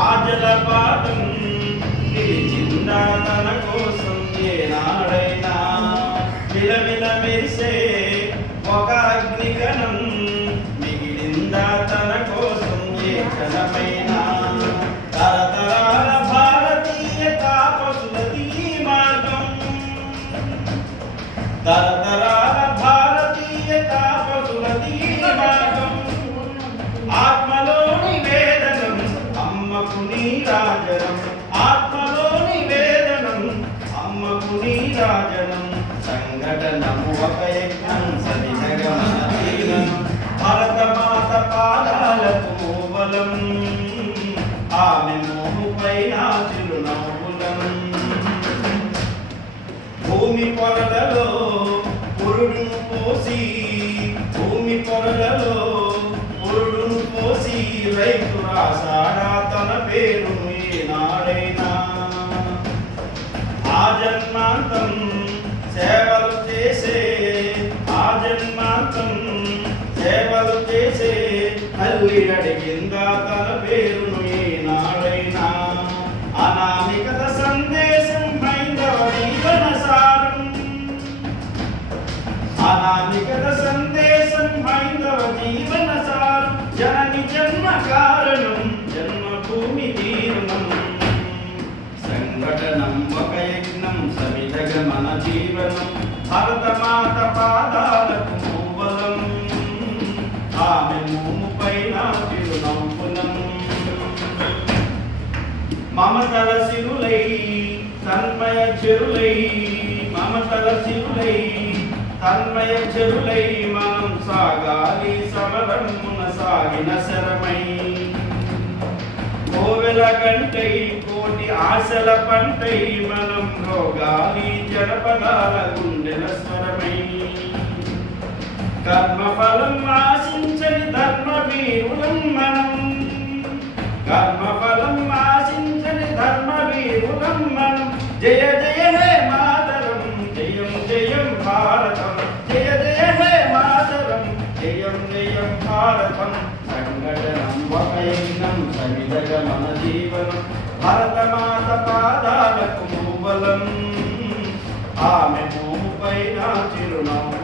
ఆజలపాతం నిలిచిందా తన కోసం ఏనాడైనా విలవిల మెరిసే ఒక అగ్నికణం మిగిలిందా తన కోసం ఏ క్షణమైనా తరతరాల భారతీయ తాపసులది మార్గం తరతరాల భారతీయ తాపసులది మార్గం ఆత్మలోని వేదనం అమ్మకు నీరాజనం ఆత్మలోని వేదనం అమ్మకు నీరాజనం సంఘటనము ఒక యజ్ఞం సవినగమన జీవనం భరతమాత పాదాలకు మూవలం ఆమె మోముపైన చిరునవ్వులం భూమి పొరలలో పురుడును పోసి భూమి పొరలలో పురుడును పోసి రైతు రాసాడా తన పేరును ఏనాడైనా ఆ జన్మాంతం సేవలు చేసే ఆ జన్మాంతం సేవలు చేసే తల్లి అడిగిందా తన పేరును ఏనాడైనా అనామికత సందేశం హైందవ జీవన సారం అనామికత సందేశం హైందవ జీవన సారం జనని జన్మ కారణం జన్మభూమి తీరుణం సంఘటనం ఒక యజ్ఞం సవిధగమన జీవనం భరతమాత పాదాలకు మూవలం ఆమె మూముపైన చిరునవ్వులం మమతల సిరులై తన్మయ చెరులై మమతల సిరులై తన్మయ చెరులై మనం సాగాలి సమరమున సాగిన శరమై కోవెల గంటై కోటి ఆశల పంటై మనం రోగాలి జనపదాల గుండెల స్వరమై కర్మఫలం ఆశించని ధర్మవీరులం మనం కర్మఫలం ఆశించని ధర్మవీరులం మనం జయ జయ హే మాతరం జయం జయం భారతం జయ జయ హే మాతరం జయం జయం భారతం సంఘటనం ఒక యజ్ఞం సవిధగమన జీవనం భరతమాత పాదాలకు మూవలం ఆమె మోముపైన చిరునవ్వు